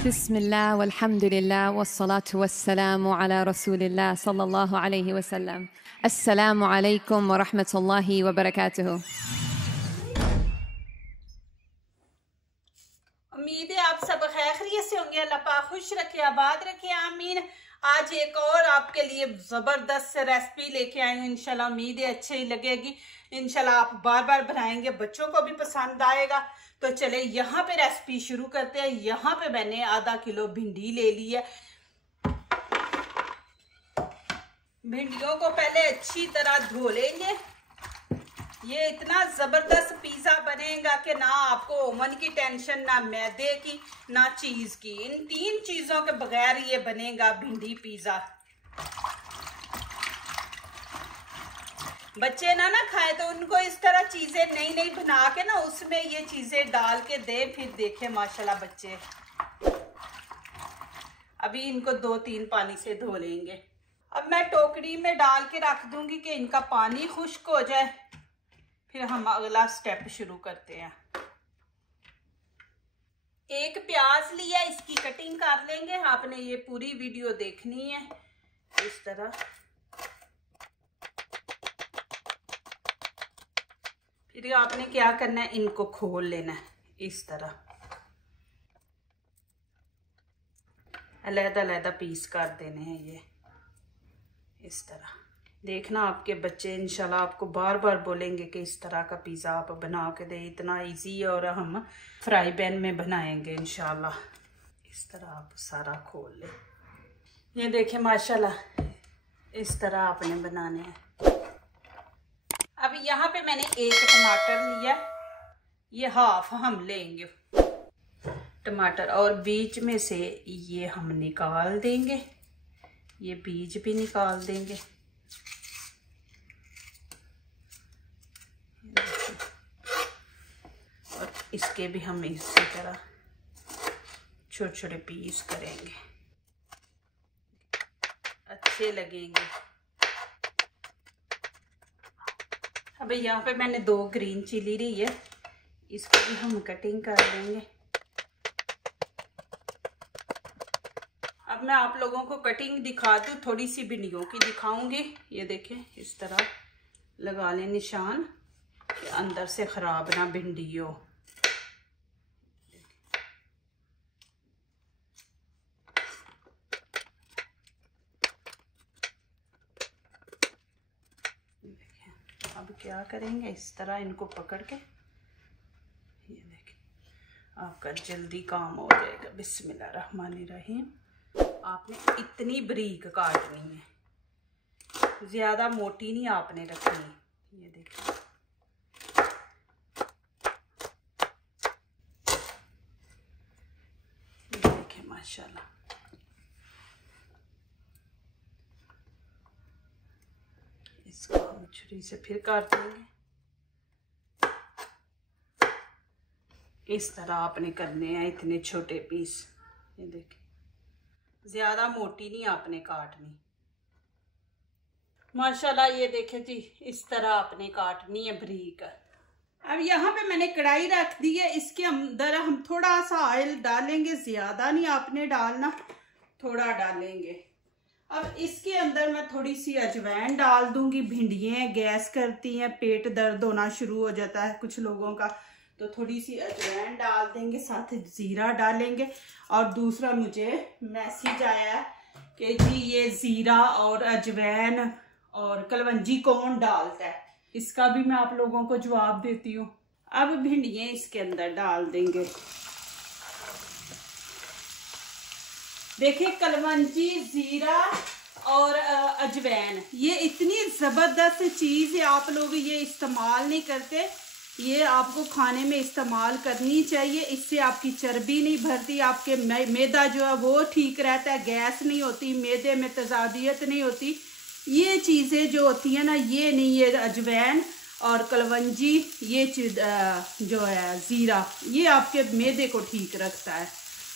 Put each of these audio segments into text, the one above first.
बिस्मिल्लाह वल्हम्दुलिल्लाह वस्सलातु वस्सलामु अला रसूलिल्लाह सल्लल्लाहु अलैहि वसल्लम। अस्सलामु अलैकुम व रहमतुल्लाहि व बरकातुहू। उम्मीद है आप सब खैरियत से होंगे। अल्लाह पाक खुश रखे, आबाद रखे, आमीन। आज एक और आपके लिए ज़बरदस्त रेसिपी लेके आई हूँ। इंशाल्लाह उम्मीद है अच्छी ही लगेगी। इंशाल्लाह आप बार बार बनाएंगे, बच्चों को भी पसंद आएगा। तो चले यहाँ पे रेसिपी शुरू करते हैं। यहाँ पे मैंने आधा किलो भिंडी ले ली है। भिंडियों को पहले अच्छी तरह धो लेंगे। ये इतना ज़बरदस्त पिज़्ज़ा बनेगा कि ना आपको ओवन की टेंशन, ना मैदे की, ना चीज़ की। इन तीन चीज़ों के बगैर ये बनेगा भिंडी पिज़्ज़ा। बच्चे ना खाएं तो उनको इस तरह चीज़ें नई नई बना के ना उसमें ये चीज़ें डाल के दें, फिर देखें माशाल्लाह बच्चे। अभी इनको 2-3 पानी से धो लेंगे। अब मैं टोकरी में डाल के रख दूंगी कि इनका पानी खुश्क हो जाए, फिर हम अगला स्टेप शुरू करते हैं। एक प्याज लिया, इसकी कटिंग कर लेंगे। आपने ये पूरी वीडियो देखनी है। इस तरह फिर आपने क्या करना है, इनको खोल लेना है। इस तरह अलग-अलग पीस कर देने हैं। ये इस तरह देखना, आपके बच्चे इंशाल्लाह आपको बार बार बोलेंगे कि इस तरह का पिज़्ज़ा आप बना के दे। इतना इजी है और हम फ्राई पैन में बनाएंगे इंशाल्लाह। इस तरह आप सारा खोल लें। ये देखें माशाल्लाह इस तरह आपने बनाने हैं। अब यहाँ पे मैंने 1 टमाटर लिया, ये हाफ हम लेंगे टमाटर, और बीच में से ये हम निकाल देंगे। ये बीज भी निकाल देंगे। और इसके भी हम इसी तरह छोटे छोटे पीस करेंगे, अच्छे लगेंगे। अब यहाँ पे मैंने 2 ग्रीन चिली ली है, इसको भी हम कटिंग कर लेंगे। अब मैं आप लोगों को कटिंग दिखा दूँ, थोड़ी सी भिंडियों की दिखाऊंगी। ये देखें इस तरह लगा लें निशान कि अंदर से ख़राब ना भिंडी हो। अब क्या करेंगे, इस तरह इनको पकड़ के, ये देखें आपका जल्दी काम हो जाएगा। बिस्मिल्लाहिर्रहमानिर्रहीम। आपने इतनी बारीक काटनी है, ज़्यादा मोटी नहीं आपने रखनी। ये देखिए माशाल्लाह। इसको हम छुरी से फिर काट देंगे। इस तरह आपने करने हैं इतने छोटे पीस। ये देखिए ज़्यादा मोटी नहीं आपने काटनी माशाल्लाह। ये देखें जी इस तरह आपने काटनी है बारीक। अब यहाँ पे मैंने कढ़ाई रख दी है। इसके अंदर हम थोड़ा सा ऑयल डालेंगे, ज़्यादा नहीं आपने डालना, थोड़ा डालेंगे। अब इसके अंदर मैं थोड़ी सी अजवाइन डाल दूंगी। भिंडियाँ गैस करती हैं, पेट दर्द होना शुरू हो जाता है कुछ लोगों का, तो थोड़ी सी अजवाइन डाल देंगे, साथ ज़ीरा डालेंगे। और दूसरा मुझे मैसेज आया है कि जी ये ज़ीरा और अजवाइन और कलवंजी कौन डालता है, इसका भी मैं आप लोगों को जवाब देती हूँ। अब भिंडियाँ इसके अंदर डाल देंगे। देखिए कलवंजी, ज़ीरा और अजवाइन, ये इतनी ज़बरदस्त चीज़ है। आप लोग ये इस्तेमाल नहीं करते, ये आपको खाने में इस्तेमाल करनी चाहिए। इससे आपकी चर्बी नहीं भरती, आपके मैदा जो है वो ठीक रहता है, गैस नहीं होती, मैदे में तजादियत नहीं होती। ये चीज़ें जो होती हैं ना, ये नहीं, ये अजवाइन और कलवंजी, ये जो है ज़ीरा, ये आपके मैदे को ठीक रखता है।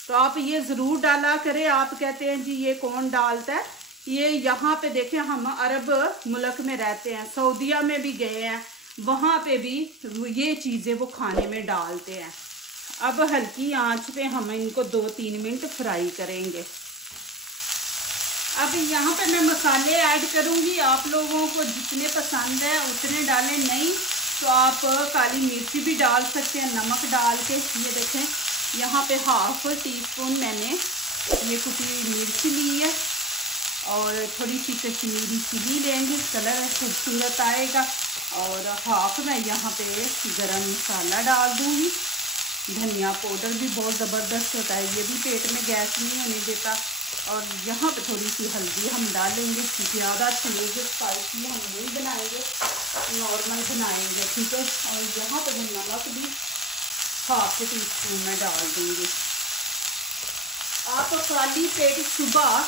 तो आप ये ज़रूर डाला करें। आप कहते हैं जी ये कौन डालता है, ये यहाँ पे देखें हम अरब मुल्क में रहते हैं, सऊदीया में भी गए हैं, वहाँ पे भी ये चीज़ें वो खाने में डालते हैं। अब हल्की आंच पे हम इनको 2-3 मिनट फ्राई करेंगे। अब यहाँ पे मैं मसाले ऐड करूँगी, आप लोगों को जितने पसंद है उतने डालें, नहीं तो आप काली मिर्ची भी डाल सकते हैं नमक डाल के। ये देखें यहाँ पे 1/2 टीस्पून मैंने ये कुटी मिर्च ली है और थोड़ी सी कश्मीरी चिली लेंगे, कलर खूबसूरत आएगा। और 1/2 मैं यहाँ पे गरम मसाला डाल दूँगी। धनिया पाउडर भी बहुत ज़बरदस्त होता है, ये भी पेट में गैस नहीं होने देता। और यहाँ पे थोड़ी सी हल्दी हम डालेंगे, ज़्यादा तेज स्पाइसी हम नहीं बनाएंगे, नॉर्मल बनाएंगे, ठीक है। और यहाँ पे नमक भी 1/2 टीस्पून में डाल दूँगी। आप खाली पेट सुबह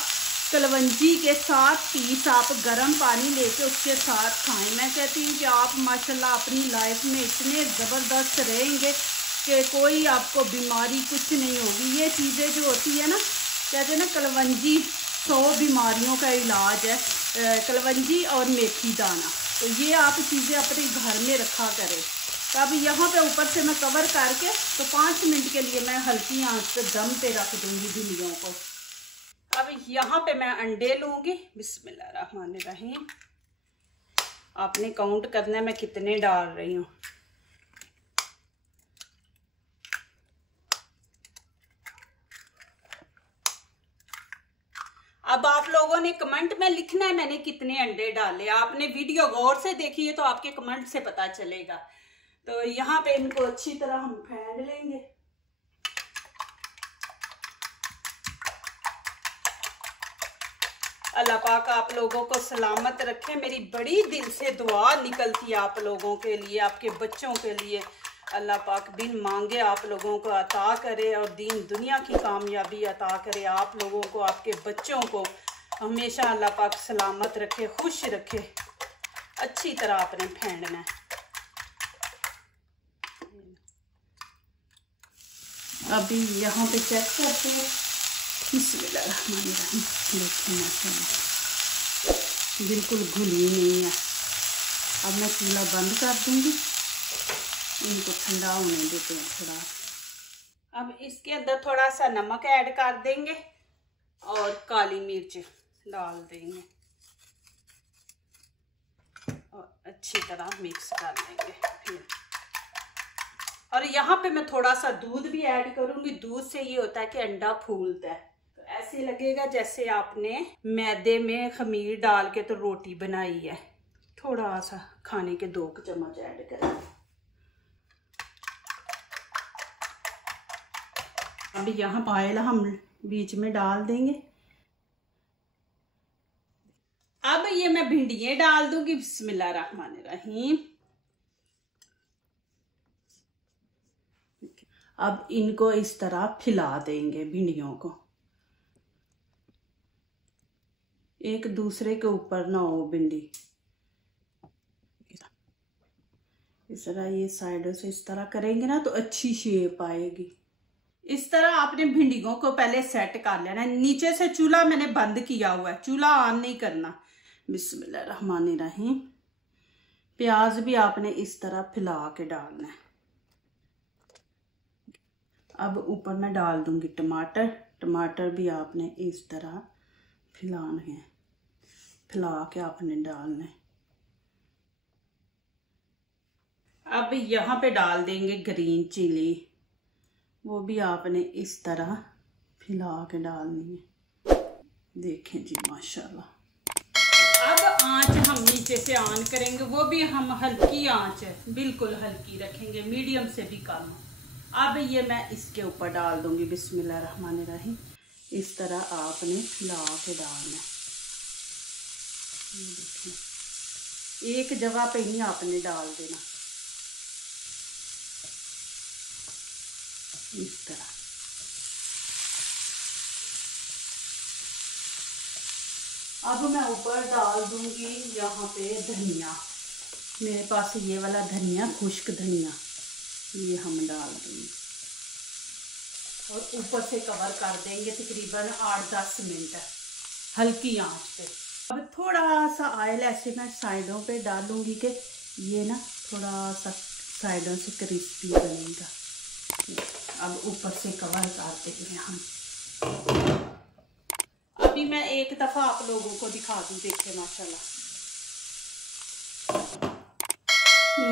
कलवंजी के 7 पीस आप गर्म पानी लेके उसके साथ खाएं। मैं कहती हूँ कि आप माशाल्लाह अपनी लाइफ में इतने ज़बरदस्त रहेंगे कि कोई आपको बीमारी कुछ नहीं होगी। ये चीज़ें जो होती है ना, कहते हैं ना कलवंजी 100 बीमारियों का इलाज है, कलवंजी और मेथी दाना। तो ये आप चीज़ें अपने घर में रखा करें। तो अब यहाँ पे ऊपर से मैं कवर करके तो 5 मिनट के लिए मैं हल्की आंच पे दम पे रख दूँगी भिंडियों को। अब यहाँ पे मैं अंडे लूँगी। बिस्मिल्लाहिर्रहमानिर्रहीम। आपने काउंट करना है मैं कितने डाल रही हूँ। अब आप लोगों ने कमेंट में लिखना है मैंने कितने अंडे डाले। आपने वीडियो गौर से देखी है तो आपके कमेंट से पता चलेगा। तो यहाँ पे इनको अच्छी तरह हम फेंट लेंगे। अल्लाह पाक आप लोगों को सलामत रखे। मेरी बड़ी दिल से दुआ निकलती है आप लोगों के लिए, आपके बच्चों के लिए। अल्लाह पाक बिन मांगे आप लोगों को अता करे और दीन दुनिया की कामयाबी अता करे। आप लोगों को, आपके बच्चों को हमेशा अल्लाह पाक सलामत रखे, खुश रखे। अच्छी तरह आपने फेंटना है। अभी यहाँ पे चेक करते हैं। बिस्मिल्लाहिर्रहमानिर्रहीम। देखिए माशाल्लाह बिल्कुल घुली नहीं है। अब मैं चूल्हा बंद कर दूँगी, इनको ठंडा होने देते हैं थोड़ा। अब इसके अंदर थोड़ा सा नमक ऐड कर देंगे और काली मिर्च डाल देंगे और अच्छी तरह मिक्स कर लेंगे फिर। और यहाँ पे मैं थोड़ा सा दूध भी ऐड करूँगी। दूध से ये होता है कि अंडा फूलता है। तो ऐसे लगेगा जैसे आपने मैदे में खमीर डाल के तो रोटी बनाई है। थोड़ा सा खाने के 2 चम्मच ऐड करेंगे। अब यहाँ ऑयल हम बीच में डाल देंगे। अब ये मैं भिंडियाँ डाल दूंगी। बिस्मिल्लाहिर्रहमानिर्रहीम। अब इनको इस तरह फैला देंगे भिंडियों को, एक दूसरे के ऊपर ना हो भिंडी। इस तरह ये साइडों से इस तरह करेंगे ना तो अच्छी शेप आएगी। इस तरह आपने भिंडियों को पहले सेट कर लेना है। नीचे से चूल्हा मैंने बंद किया हुआ है, चूल्हा ऑन नहीं करना। बिस्मिल्लाहिर्रहमानिर्रहीम। प्याज भी आपने इस तरह फैला के डालना है। अब ऊपर मैं डाल दूंगी टमाटर। टमाटर भी आपने इस तरह फैलाने हैं, फैला के आपने डालना है। अब यहाँ पे डाल देंगे ग्रीन चिली, वो भी आपने इस तरह फैला के डालनी है। देखें जी माशाल्लाह। अब आंच हम नीचे से ऑन करेंगे, वो भी हम हल्की आंच है, बिल्कुल हल्की रखेंगे, मीडियम से भी कम। अब ये मैं इसके ऊपर डाल दूंगी। बिस्मिल्लाहिर्रहमानिर्रहीम। इस तरह आपने फैला के डालना है। ये देखें, एक जगह पे ही आपने डाल देना इस तरह। अब मैं ऊपर डाल दूंगी यहाँ पे धनिया। मेरे पास ये वाला धनिया, खुश्क धनिया, ये हम डाल देंगे और ऊपर से कवर कर देंगे तकरीबन 8-10 मिनट हल्की आंच पे। अब थोड़ा सा ऑयल ऐसे मैं साइडों पे डालूंगी कि ये ना थोड़ा सा साइडों से क्रिस्पी बनेगा। अब ऊपर से कवर कर देंगे हम। अभी मैं एक दफ़ा आप लोगों को दिखा दूँ, देखिए माशाल्लाह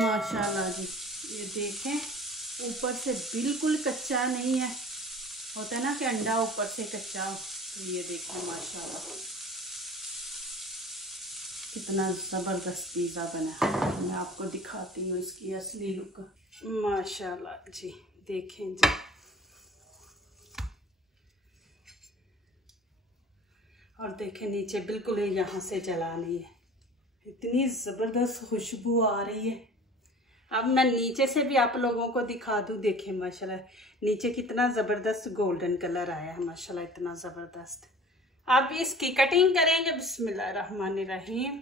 माशाल्लाह जी। ये देखें ऊपर से बिल्कुल कच्चा नहीं है, होता है ना कि अंडा ऊपर से कच्चा, तो ये देखें माशाल्लाह कितना ज़बरदस्त पिज़्ज़ा बना है। मैं आपको दिखाती हूँ इसकी असली लुक। माशाल्लाह जी, देखें जी। और देखें नीचे बिल्कुल ही यहाँ से जला नहीं है, इतनी ज़बरदस्त खुशबू आ रही है। अब मैं नीचे से भी आप लोगों को दिखा दूँ, देखें माशाल्लाह नीचे कितना ज़बरदस्त गोल्डन कलर आया है माशाल्लाह, इतना ज़बरदस्त। अब इसकी कटिंग करेंगे। बिस्मिल्लाहिर्रहमानिर्रहीम।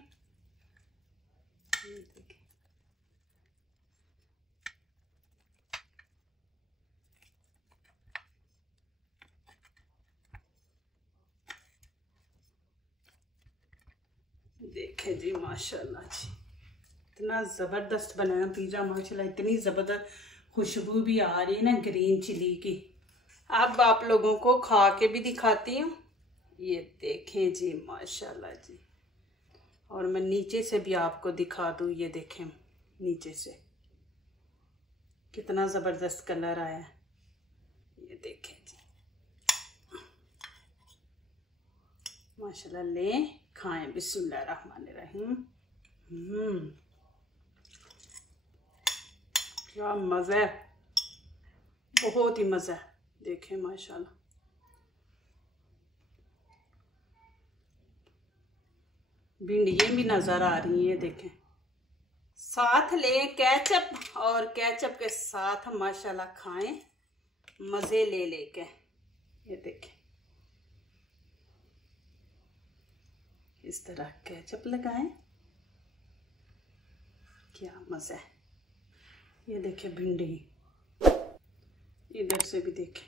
देखें जी माशाल्लाह जी, इतना ज़बरदस्त बनाया पिज़्ज़ा माशाल्लाह, इतनी ज़बरदस्त खुशबू भी आ रही है ना ग्रीन चिली की। अब आप लोगों को खा के भी दिखाती हूँ। ये देखें जी माशाल्लाह जी, और मैं नीचे से भी आपको दिखा दूँ। ये देखें नीचे से कितना ज़बरदस्त कलर आया है, ये देखें जी माशाल्लाह। लें खाएं, बिस्मिल्लाहिर्रहमानिर्रहीम। क्या मज़ा है, बहुत ही मज़ा है। देखें माशाल्लाह भिंडियाँ भी नज़र आ रही हैं, देखें। साथ लें केचप, और केचप के साथ माशाल्लाह खाएं मज़े ले लेके। ये देखें इस तरह केचप लगाएं, क्या मज़ा है। ये देखें भिंडी, इधर से भी देखें।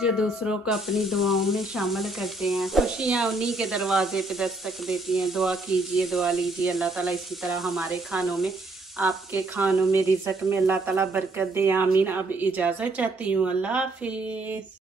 जो दूसरों को अपनी दुआओं में शामिल करते हैं, खुशियाँ उन्हीं के दरवाजे पे दस्तक देती हैं। दुआ कीजिए, दुआ लीजिए, अल्लाह ताला इसी तरह हमारे खानों में, आपके खानों में, रिज़्क़ में अल्लाह ताला बरकत दे, आमीन। अब इजाज़त चाहती हूँ, अल्लाह हाफिज़।